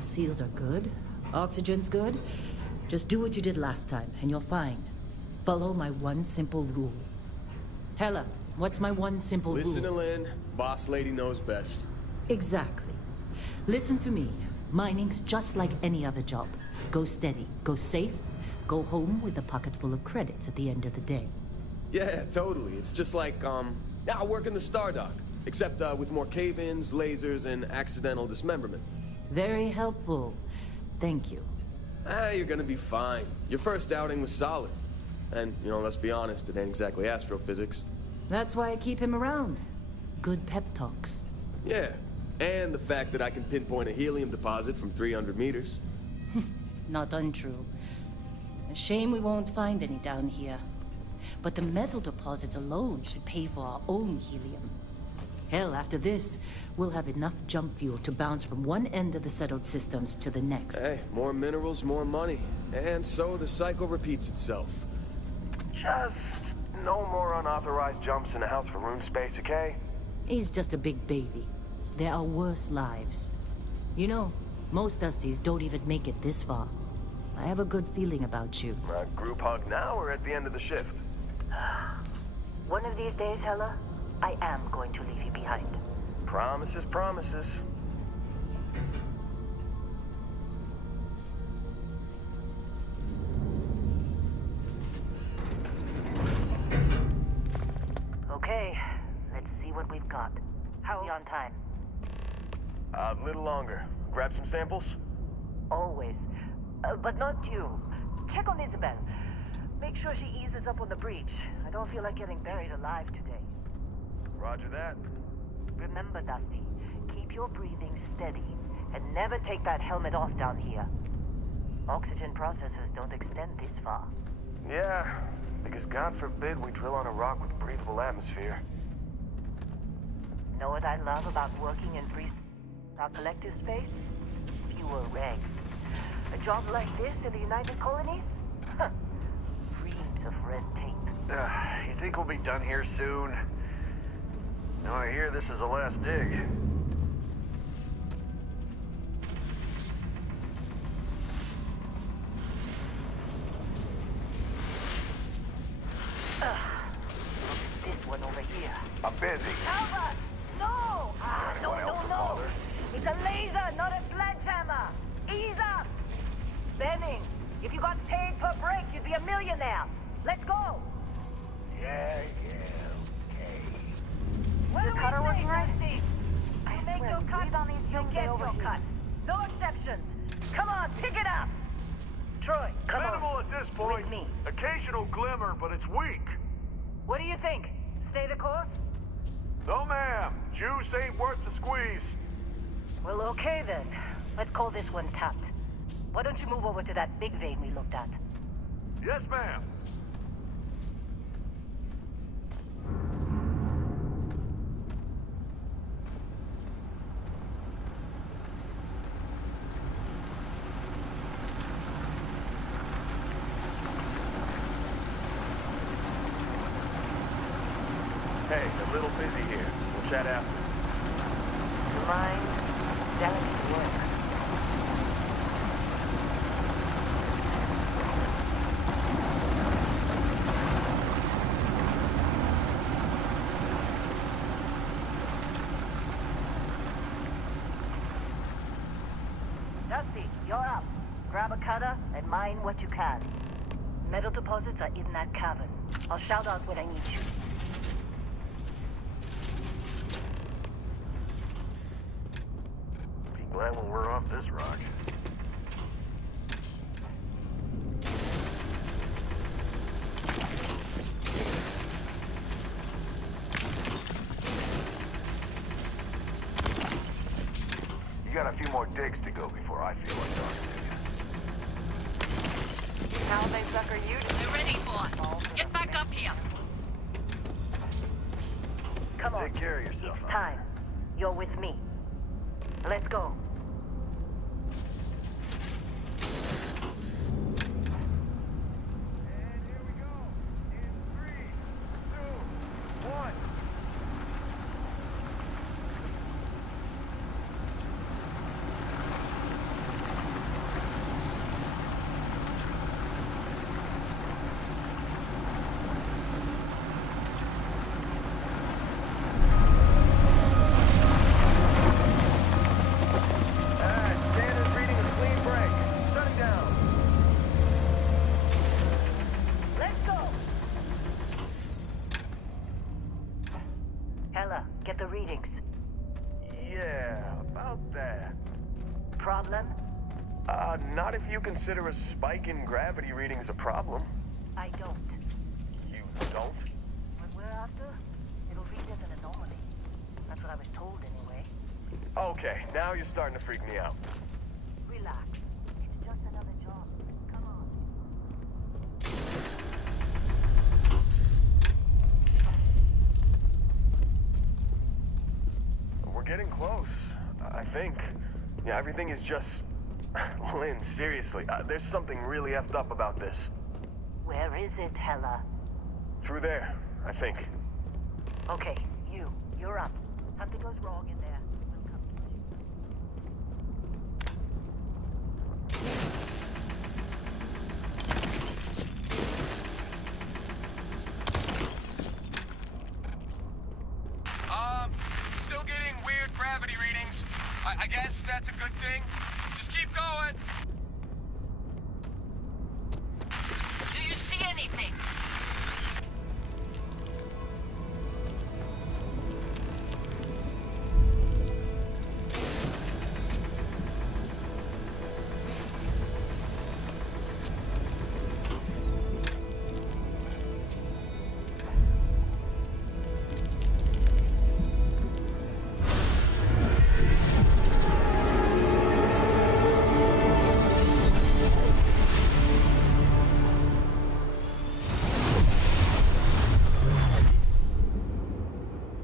Seals are good. Oxygen's good. Just do what you did last time, and you're fine. Follow my one simple rule. Hella, what's my one simple rule? Listen to Lynn. Boss lady knows best. Exactly. Listen to me. Mining's just like any other job. Go steady, go safe, go home with a pocket full of credits at the end of the day. Yeah, totally. It's just like, I work in the Stardock. Except, with more cave-ins, lasers, and accidental dismemberment. Very helpful. Thank you. You're gonna be fine. Your first outing was solid. And, you know, let's be honest, it ain't exactly astrophysics. That's why I keep him around. Good pep talks. Yeah, and the fact that I can pinpoint a helium deposit from 300 meters. Not untrue. A shame we won't find any down here. But the metal deposits alone should pay for our own helium. Hell, after this, we'll have enough jump fuel to bounce from one end of the settled systems to the next. Hey, more minerals, more money. And so the cycle repeats itself. Just no more unauthorized jumps in the house for room space, okay? He's just a big baby. There are worse lives. You know, most Dusties don't even make it this far. I have a good feeling about you. Group hug now or at the end of the shift? One of these days, Hella, I am going to leave you behind. Promises, promises. Okay, let's see what we've got. How are we on time? A little longer. Grab some samples? Always. But not you. Check on Isabel. Make sure she eases up on the breach. I don't feel like getting buried alive today. Roger that. Remember, Dusty, keep your breathing steady and never take that helmet off down here. Oxygen processors don't extend this far. Yeah, because God forbid we drill on a rock with breathable atmosphere. Know what I love about working in our collective space? Fewer regs. A job like this in the United Colonies? Huh. Dreams of red tape. You think we'll be done here soon? Now I hear this is the last dig. This one over here. I'm busy. Albert! No! No. It's a laser, not a sledgehammer. Ease up! Benning, if you got paid per break, you'd be a millionaire. Let's go! Yeah, okay. What Your cutter working right? I I make swear, your you cut, breathe on these you things, get they your overheat. cut. No exceptions. Come on, pick it up. Troy, come Minimal on. at this point. With me. Occasional glimmer, but it's weak. What do you think? Stay the course? No, ma'am. Juice ain't worth the squeeze. Well, okay then. Let's call this one tapped. Why don't you move over to that big vein we looked at? Yes, ma'am. Hey, a little busy here. We'll chat after. Your mind, delicate work. Dusty, you're up. Grab a cutter and mine what you can. Metal deposits are in that cavern. I'll shout out when I need you. Be glad when we're off this rock. You got a few more digs to go before I feel like talking to you. How they sucker you to We're ready, boss. Get back up here. Come on. Take care of yourself. It's time. You're with me. Let's go. And here we go. In 3, 2, 1. readings. Yeah, about that. Problem? Not if you consider a spike in gravity readings a problem. I don't. You don't? What we're after? It'll read as an anomaly. That's what I was told anyway. Okay, now you're starting to freak me out. Relax. It's just another job. Come on. We're getting close, I think. Yeah, everything is just... Lynn, seriously, there's something really effed up about this. Where is it, Hella? Through there, I think. Okay, you're up. Something goes wrong in there. We'll come get you. Still getting weird gravity readings. I guess that's a good thing. Just keep going. Do you see anything?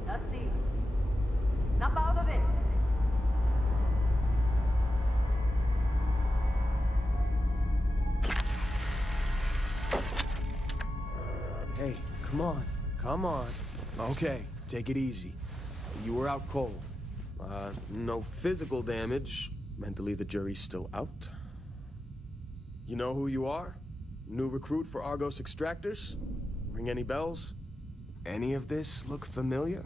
Dusty, snap out of it. Hey, come on. Come on. Okay, take it easy. You were out cold. No physical damage. Mentally, the jury's still out. You know who you are? New recruit for Argos Extractors? Ring any bells? Any of this look familiar?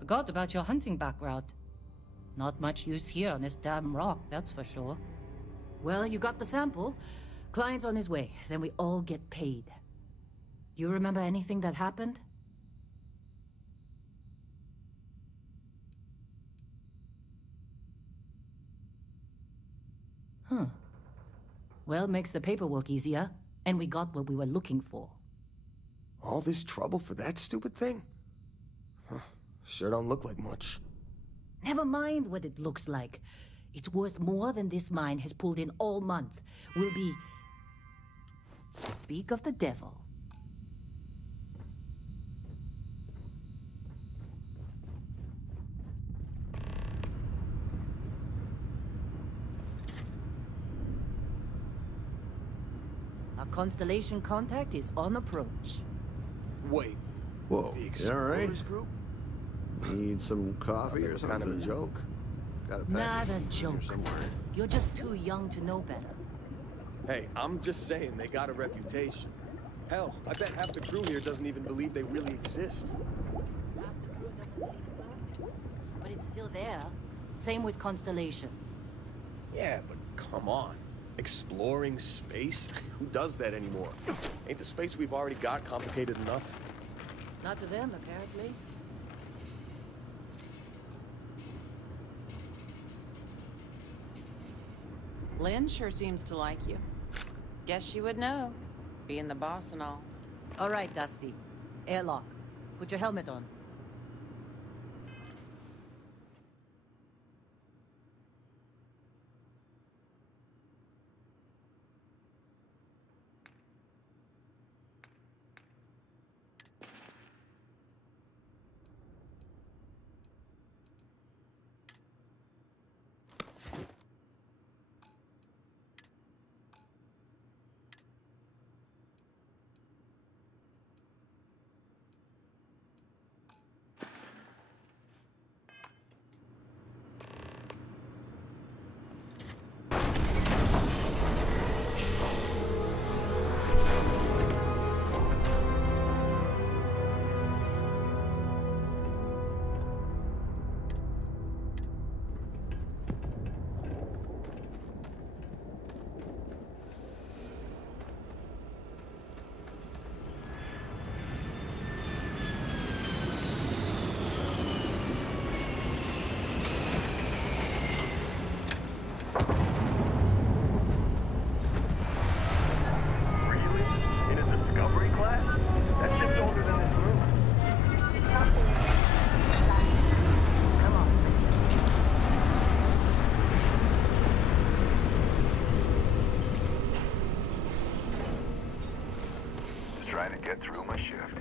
Forgot about your hunting background. Not much use here on this damn rock, that's for sure. Well, you got the sample. Client's on his way, then we all get paid. You remember anything that happened? Huh. Well, makes the paperwork easier, and we got what we were looking for. All this trouble for that stupid thing? Huh. Sure don't look like much. Never mind what it looks like. It's worth more than this mine has pulled in all month. We'll be... Speak of the devil. Our Constellation contact is on approach. Wait, Whoa, the you all right? Explorers group? Need some coffee or something? Kind of a joke. Got a Not package a in here joke. somewhere. You're just too young to know better. Hey, I'm just saying they got a reputation. Hell, I bet half the crew here doesn't even believe they really exist. Half the crew doesn't believe in bird but it's still there. Same with Constellation. Yeah, but come on. Exploring space? Who does that anymore? Ain't the space we've already got complicated enough? Not to them, apparently. Lynn sure seems to like you. Guess she would know. Being the boss and all. All right, Dusty. Airlock. Put your helmet on. Trying to get through my shift.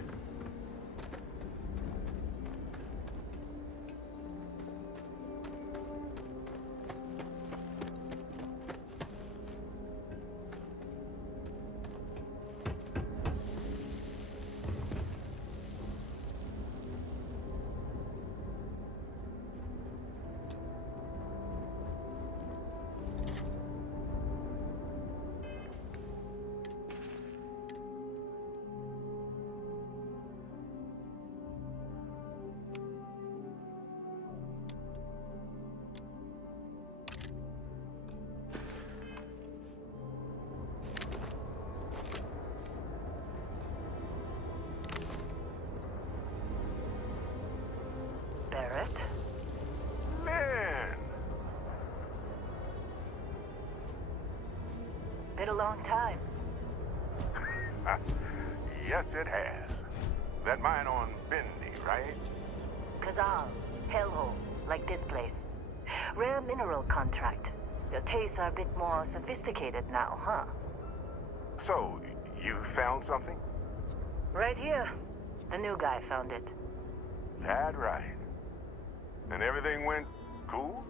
Barrett? Man! Been a long time. Yes, it has. That mine on Bendy, right? Kazal, hellhole, like this place. Rare mineral contract. Your tastes are a bit more sophisticated now, huh? So, you found something? Right here. The new guy found it. That right. And everything went cool?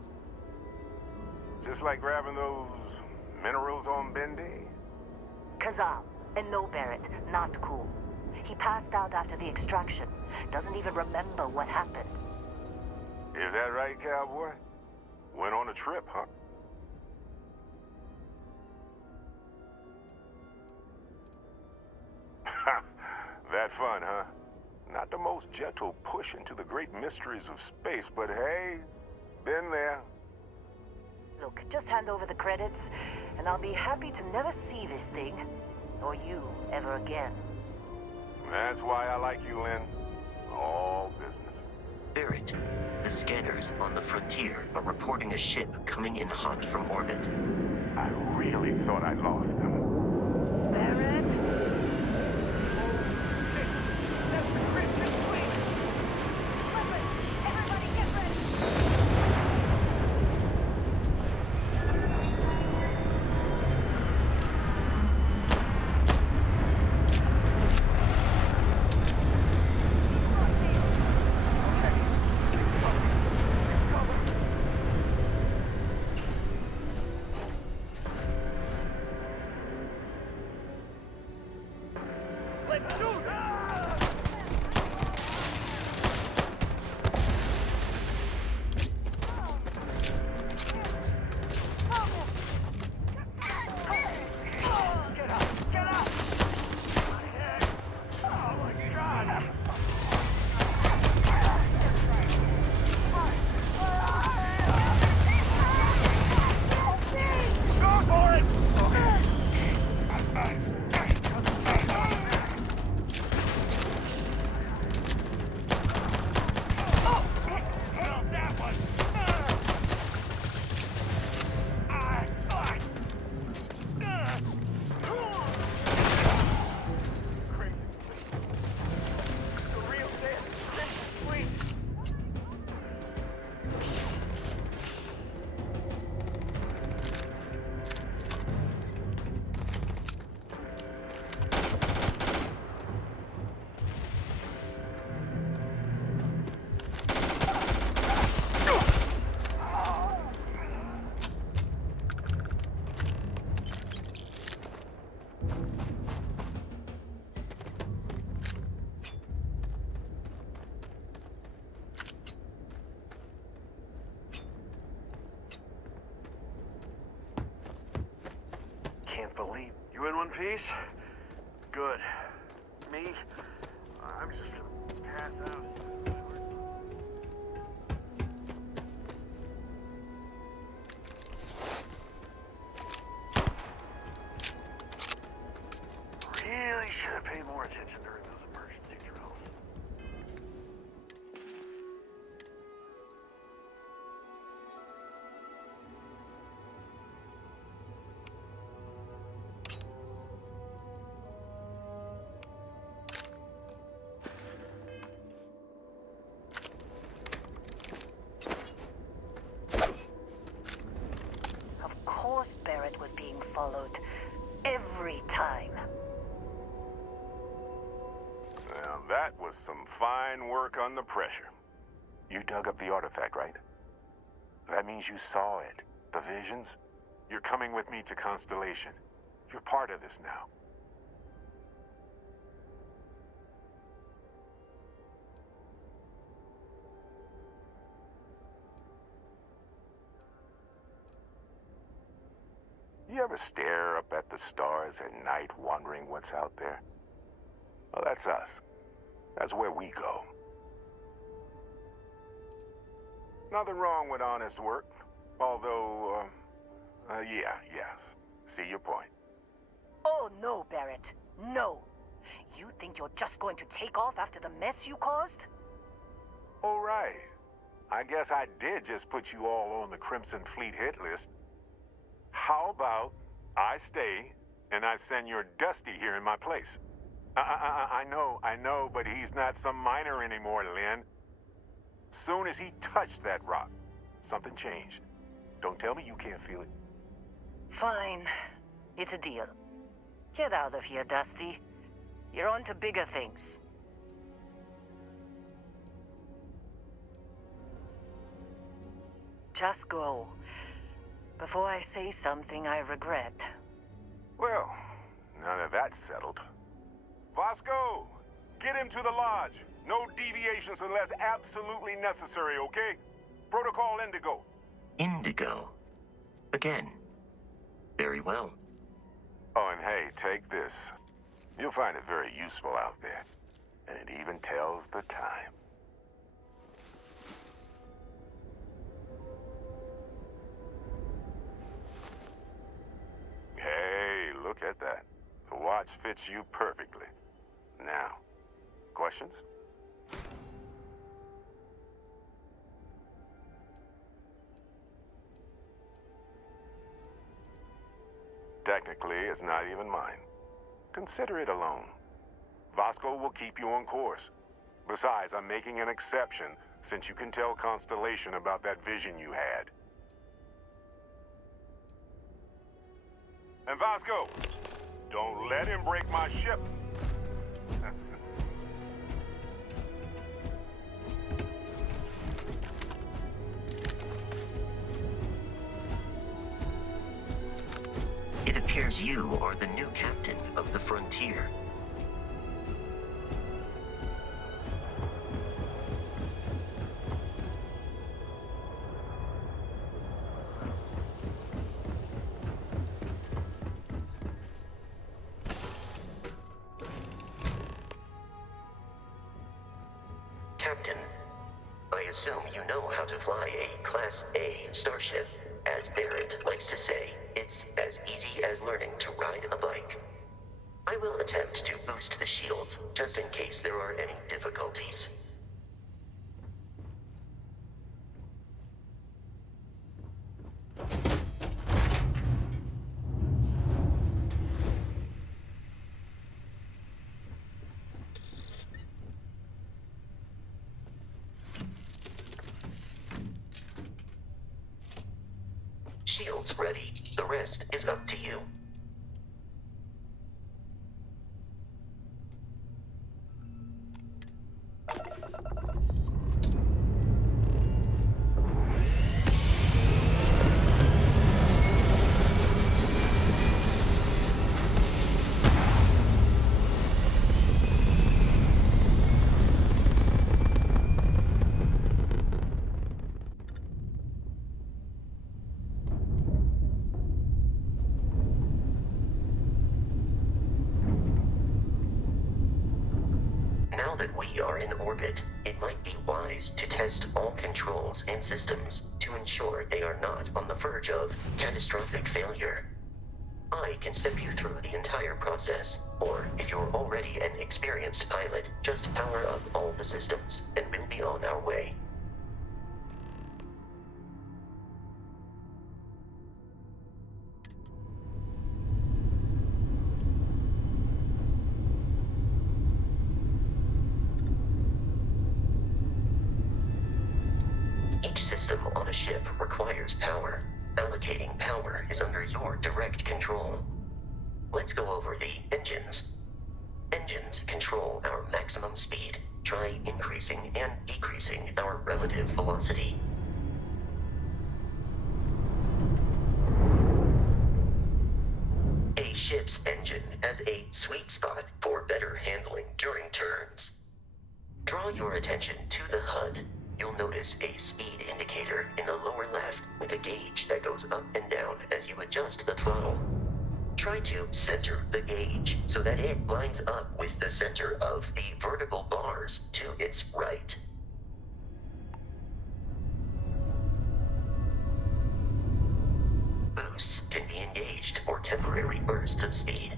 Just like grabbing those minerals on Bendy? Kazal, and no Barrett, not cool. He passed out after the extraction. Doesn't even remember what happened. Is that right, cowboy? Went on a trip, huh? That fun, huh? Not the most gentle push into the great mysteries of space, but hey, been there. Look, just hand over the credits, and I'll be happy to never see this thing, or you, ever again. That's why I like you, Lynn. All business. Barrett, the scanners on the frontier are reporting a ship coming in hot from orbit. I really thought I lost them. Barrett? You in one piece? Good. Me? I'm just gonna pass out. Really should have paid more attention during those emergency drills. Of course Barrett was being followed. Every time. Well, that was some fine work under pressure. You dug up the artifact, right? That means you saw it. The visions? You're coming with me to Constellation. You're part of this now. You ever stare up at the stars at night wondering what's out there? Well, that's us. That's where we go. Nothing wrong with honest work. Although, yes. See your point. Oh no, Barrett. No. You think you're just going to take off after the mess you caused? All right. I guess I did just put you all on the Crimson Fleet hit list. How about I stay and I send your Dusty here in my place? I know, but he's not some miner anymore, Lynn. Soon as he touched that rock, something changed. Don't tell me you can't feel it. Fine. It's a deal. Get out of here, Dusty. You're on to bigger things. Just go. Before I say something I regret. Well, now that that's settled. Vasco, get him to the lodge. No deviations unless absolutely necessary, okay? Protocol Indigo. Indigo. Again. Very well. Oh, and hey, take this. You'll find it very useful out there. And it even tells the time. Hey, look at that. The watch fits you perfectly. Now, questions? Technically, it's not even mine. Consider it a loan. Vasco will keep you on course. Besides, I'm making an exception since you can tell Constellation about that vision you had. And Vasco, don't let him break my ship. It appears you are the new captain of the Frontier. Captain, I assume you know how to fly a Class A starship. As Barrett likes to say, it's as easy as learning to ride a bike. I will attempt to boost the shields, just in case there are any difficulties. Shields ready. The rest is up to you. that we are in orbit, it might be wise to test all controls and systems to ensure they are not on the verge of catastrophic failure. I can step you through the entire process, or if you're already an experienced pilot, just power up all the systems, and we'll be on our way. Each system on a ship requires power. Allocating power is under your direct control. Let's go over the engines. Engines control our maximum speed. Try increasing and decreasing our relative velocity. A ship's engine has a sweet spot for better handling during turns. Draw your attention to the HUD. You'll notice a speed indicator in the lower left with a gauge that goes up and down as you adjust the throttle. Try to center the gauge so that it lines up with the center of the vertical bars to its right. Boosts can be engaged for temporary bursts of speed.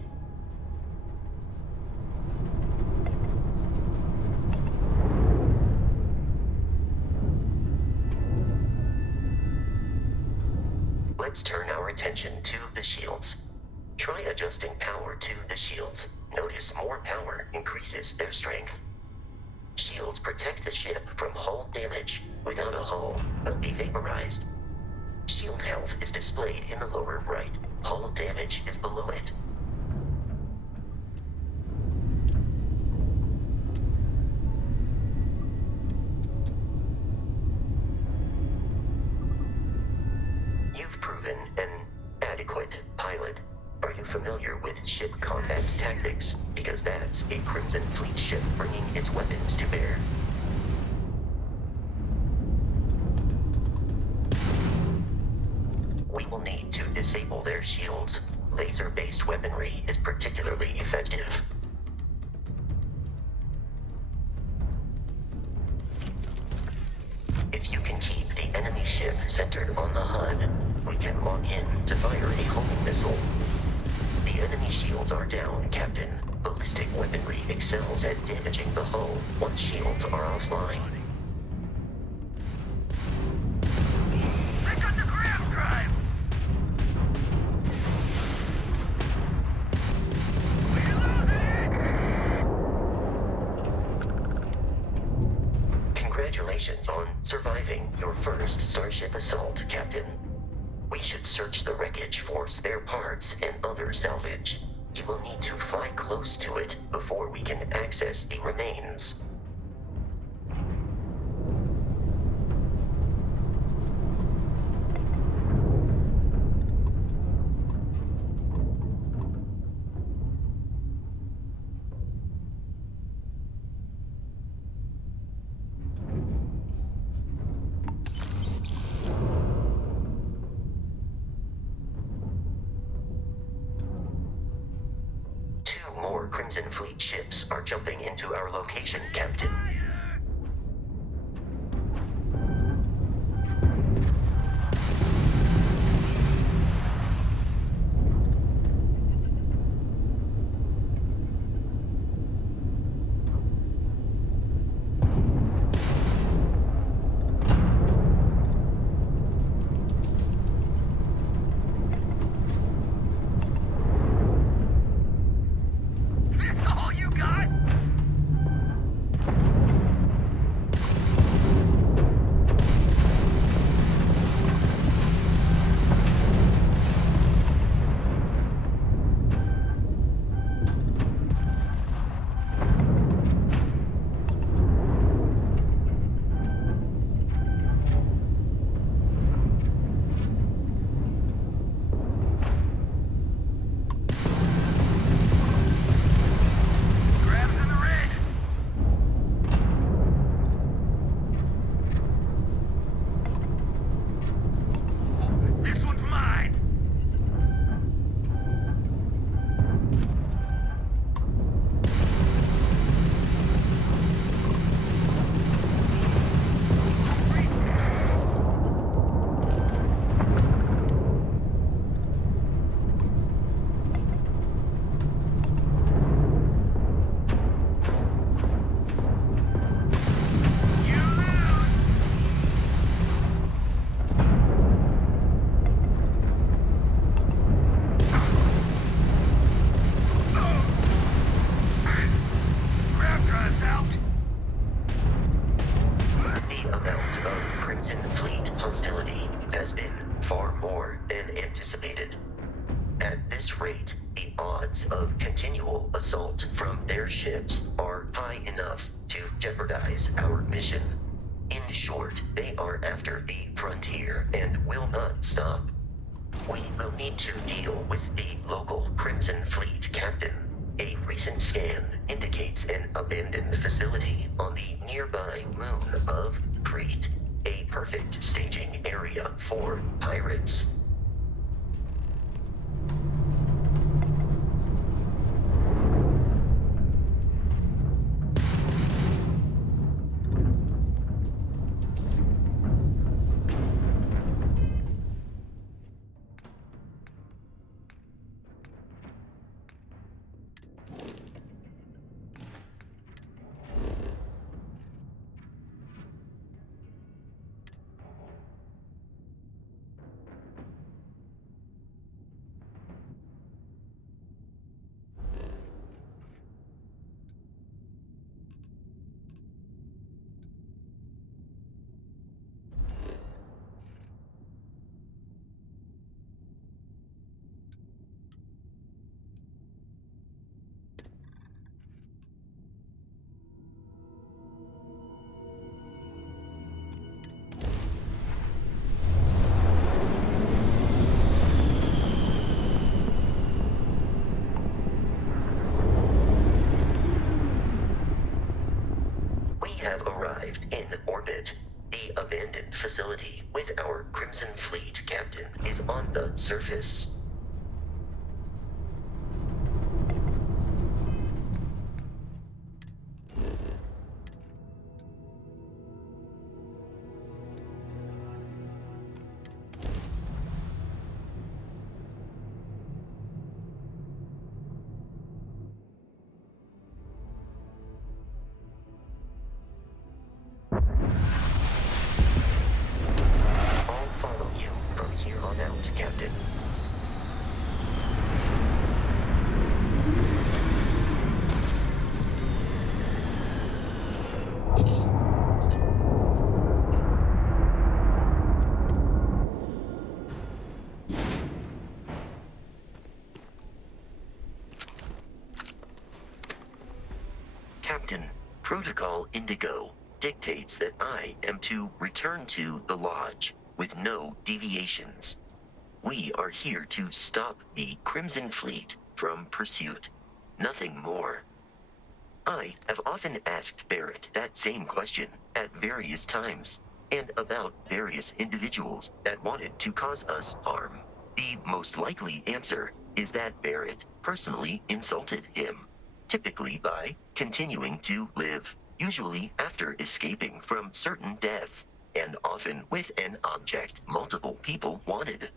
Let's turn our attention to the shields. Try adjusting power to the shields. Notice more power increases their strength. Shields protect the ship from hull damage. Without a hull, it'll be vaporized. Shield health is displayed in the lower right. Hull damage is below it. An adequate pilot. Are you familiar with ship combat tactics? Because that's a Crimson Fleet ship bringing its weapons to bear. We will need to disable their shields. Laser-based weaponry is particularly effective. If you can keep the enemy ship centered on the HUD, we can lock in to fire a homing missile. The enemy shields are down, Captain. Ballistic weaponry excels at damaging the hull once shields are offline. I got the ground drive! Congratulations on surviving your first Starship assault, Captain. We should search the wreckage for spare parts and other salvage. You will need to fly close to it before we can access the remains. Crimson Fleet ships are jumping into our location, Captain. That's all you got? far more than anticipated. At this rate, the odds of continual assault from their ships are high enough to jeopardize our mission. In short, they are after the frontier and will not stop. We will need to deal with the local Crimson Fleet captain. A recent scan indicates an abandoned facility on the nearby moon of Crete, a perfect staging area for pirates. Have arrived in orbit. The abandoned facility with our Crimson Fleet captain is on the surface. Captain. Captain, Protocol Indigo dictates that I am to return to the Lodge with no deviations. We are here to stop the Crimson Fleet from pursuit. Nothing more. I have often asked Barrett that same question at various times, and about various individuals that wanted to cause us harm. The most likely answer is that Barrett personally insulted him, typically by continuing to live, usually after escaping from certain death, and often with an object multiple people wanted.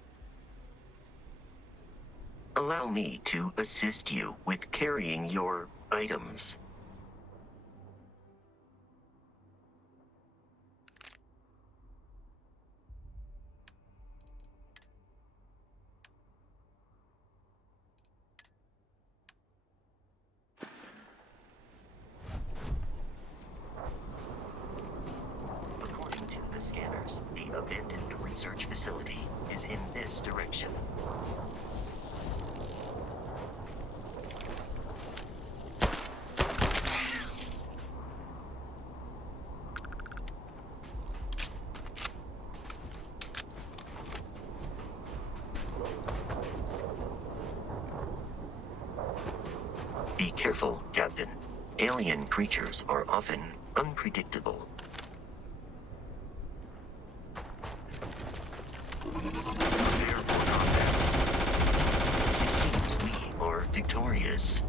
Allow me to assist you with carrying your items. According to the scanners, the abandoned research facility is in this direction. Be careful, Captain. Alien creatures are often unpredictable. Prepare for combat. It seems we are victorious.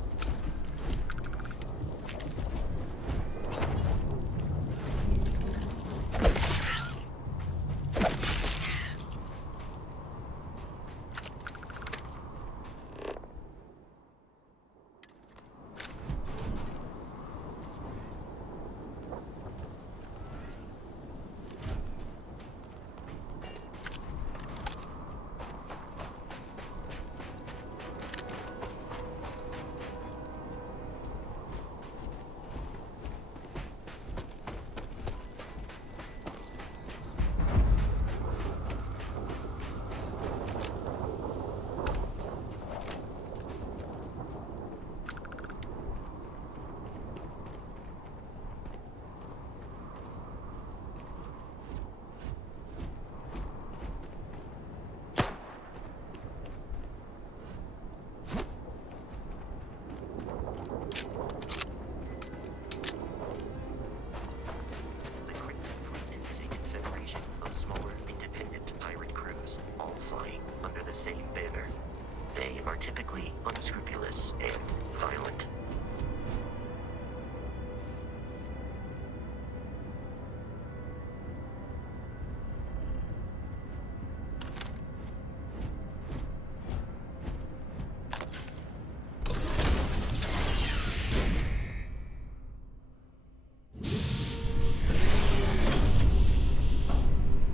are typically unscrupulous and violent.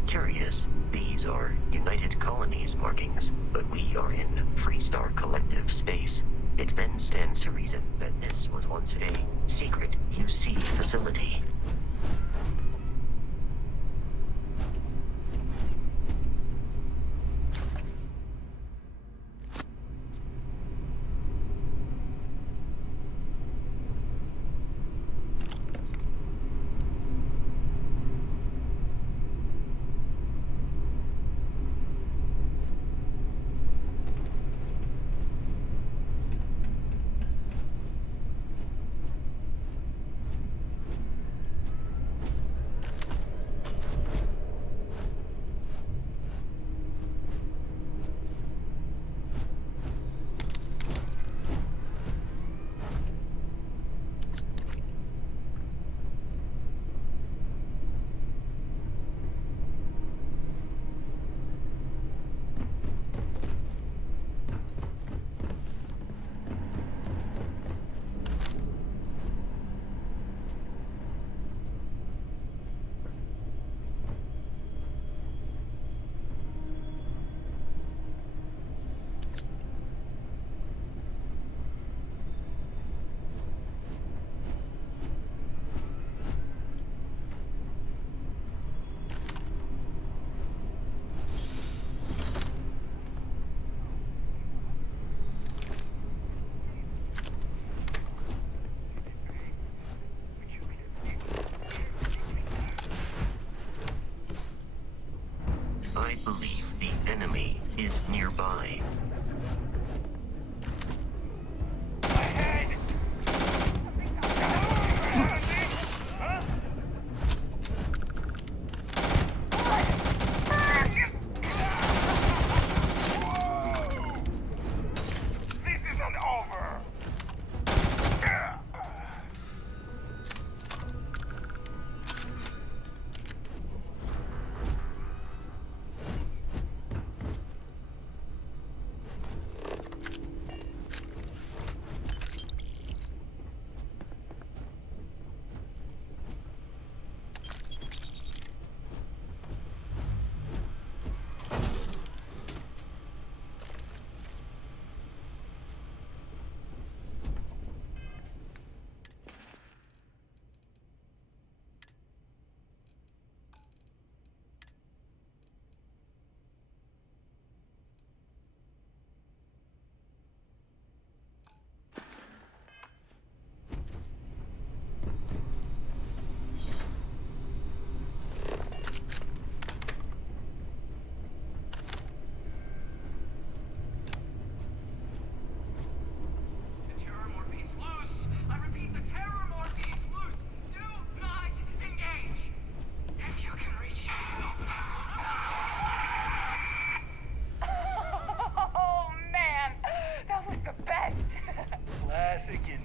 Curious, these are United Colonies markings, but we are in Freestar Collective space. It then stands to reason that this was once a secret UC facility. I believe the enemy is nearby.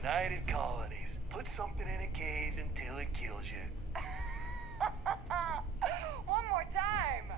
United Colonies. Put something in a cage until it kills you. One more time!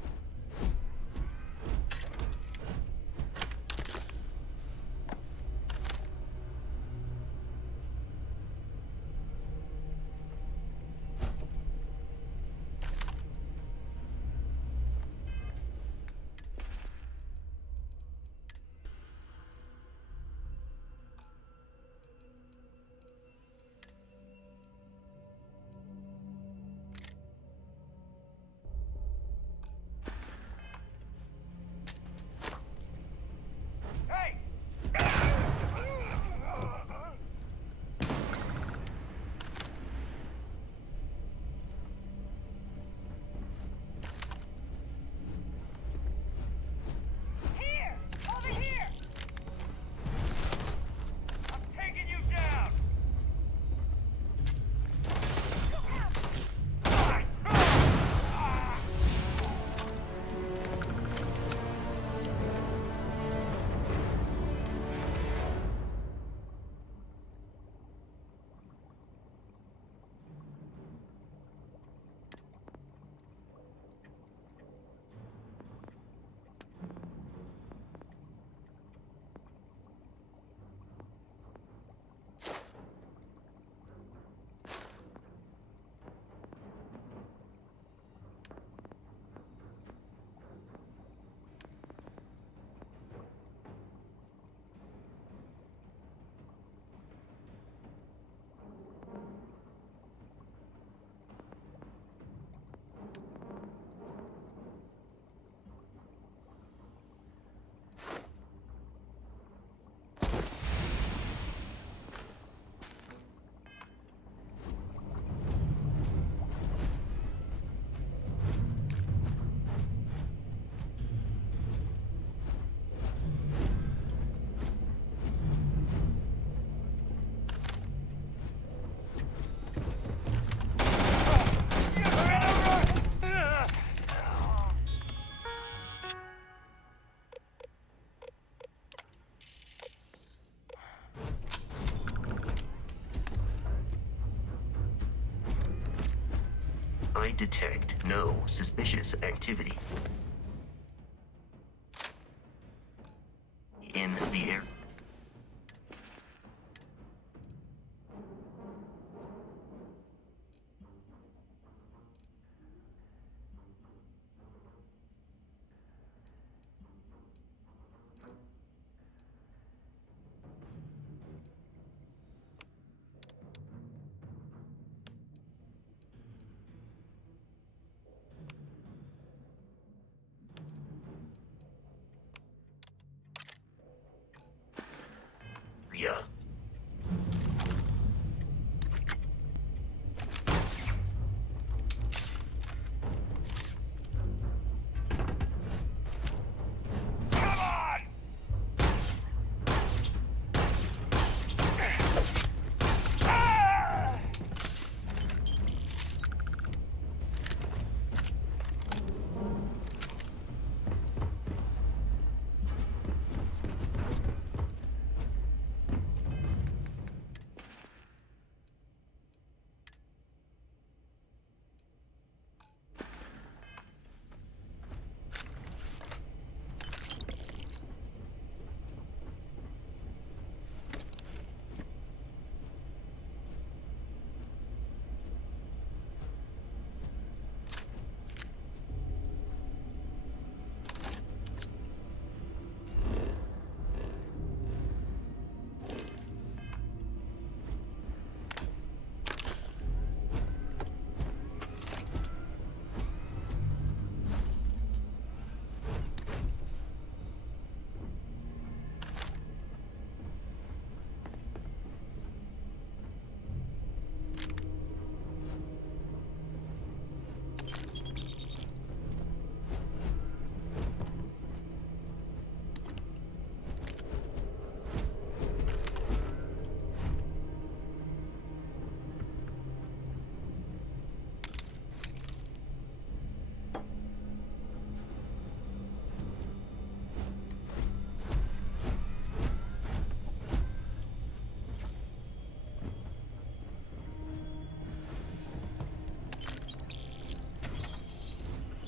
detect no suspicious activity. In the air. Yeah.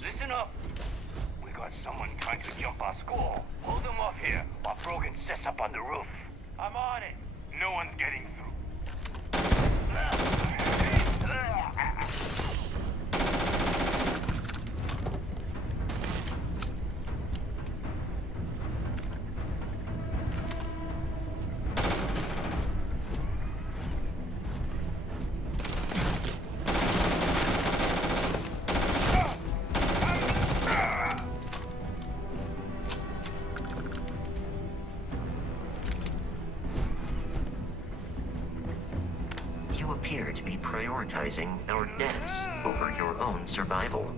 Listen up. We got someone trying to jump our school. Hold them off here while Brogan sets up on the roof. I'm on it. No one's getting through. Appear to be prioritizing our deaths over your own survival.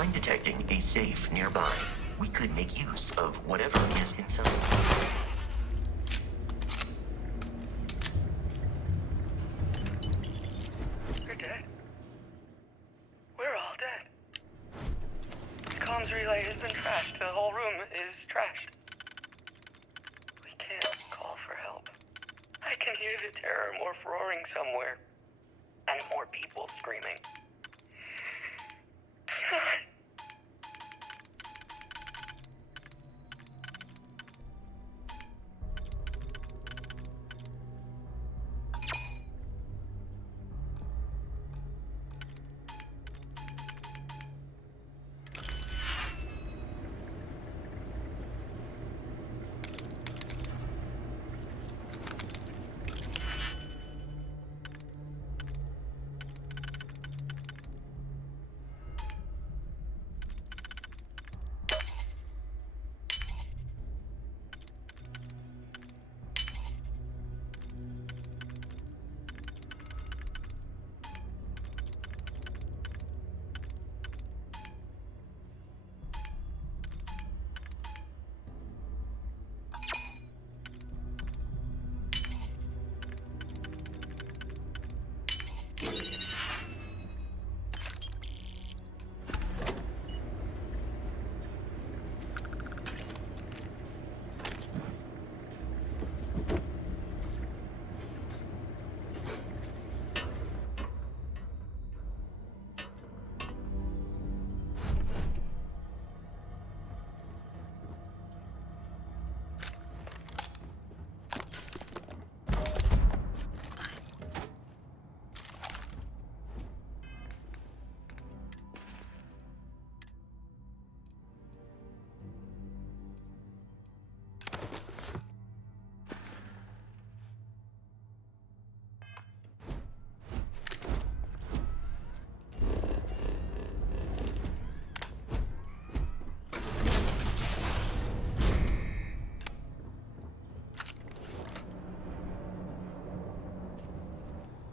I'm detecting a safe nearby. We could make use of whatever is inside. You're dead. We're all dead. The comms relay has been trashed. The whole room is trashed. We can't call for help. I can hear the terror morph roaring somewhere. And more people screaming.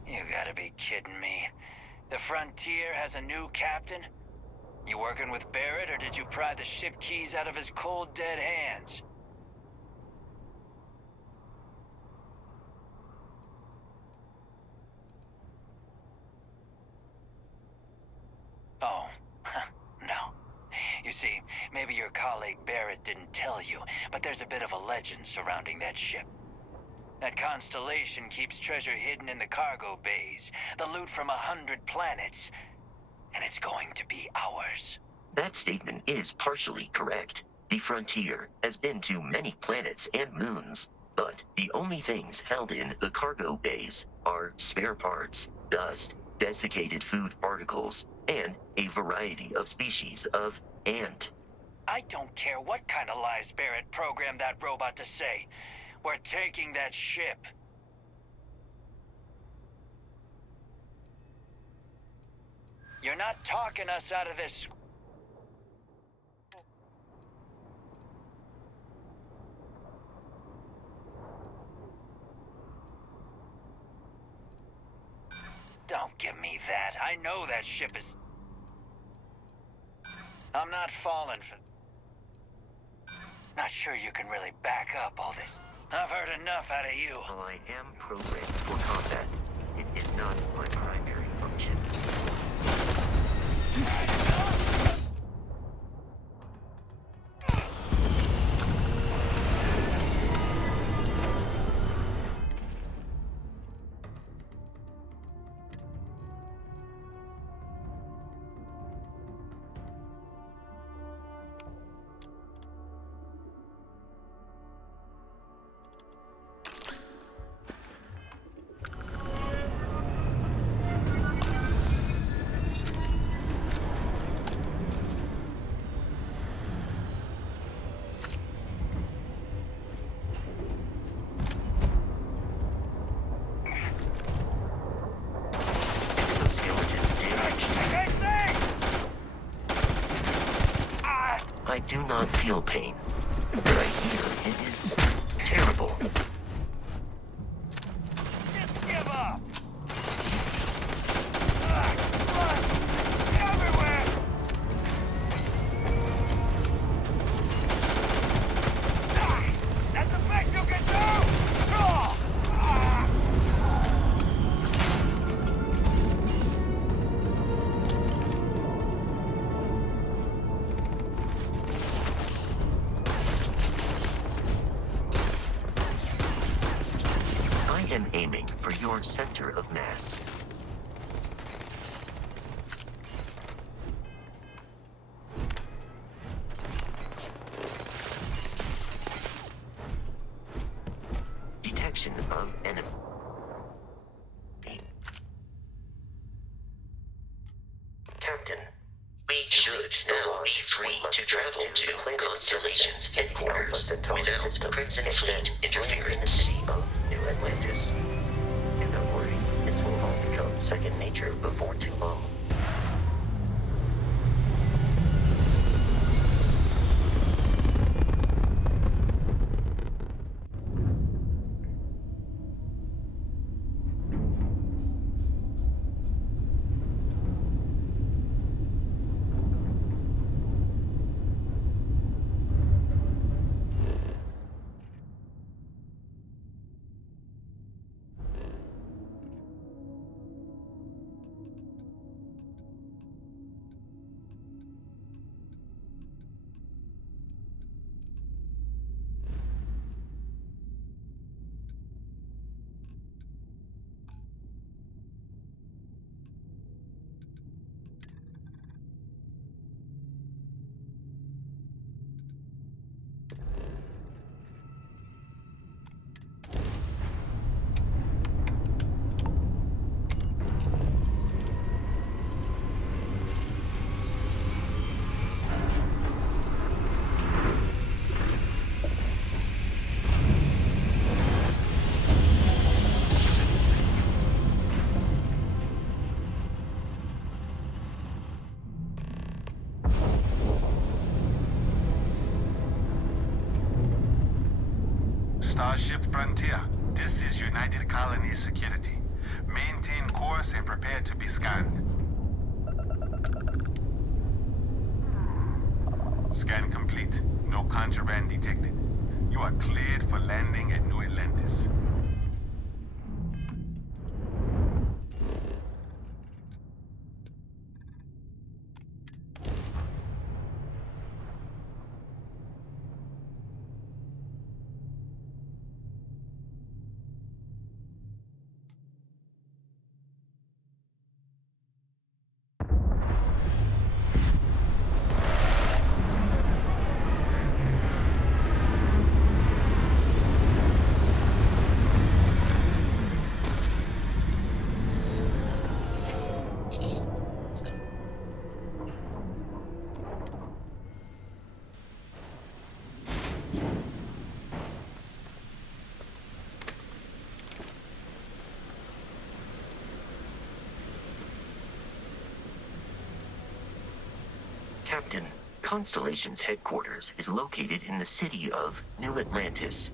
You gotta be kidding me. The Frontier has a new captain? You working with Barrett, or did you pry the ship keys out of his cold, dead hands? Oh, no. You see, maybe your colleague Barrett didn't tell you, but there's a bit of a legend surrounding that ship. That constellation keeps treasure hidden in the cargo bays, the loot from 100 planets, and it's going to be ours. That statement is partially correct. The Frontier has been to many planets and moons, but the only things held in the cargo bays are spare parts, dust, desiccated food particles, and a variety of species of ant. I don't care what kind of lies Barrett programmed that robot to say. We're taking that ship. You're not talking us out of this. Don't give me that. I know that ship is... I'm not falling for... Not sure you can really back up all this. I've heard enough out of you. While I am programmed for combat, it is not my primary function. I do not feel pain, but I hear it is terrible. Just give up! Blood! Everywhere! scanning for your center of mass. Detection of enemy. Captain, we should now be free to travel to Constellation's headquarters without Crimson Fleet interference. Of New Atlantis. Do not worry, this will all become second nature before too long. Starship Frontier, this is United Colonies Security. Maintain course and prepare to be scanned. Scan complete. No contraband detected. You are cleared for landing at New Atlantis. Captain, Constellation's headquarters is located in the city of New Atlantis.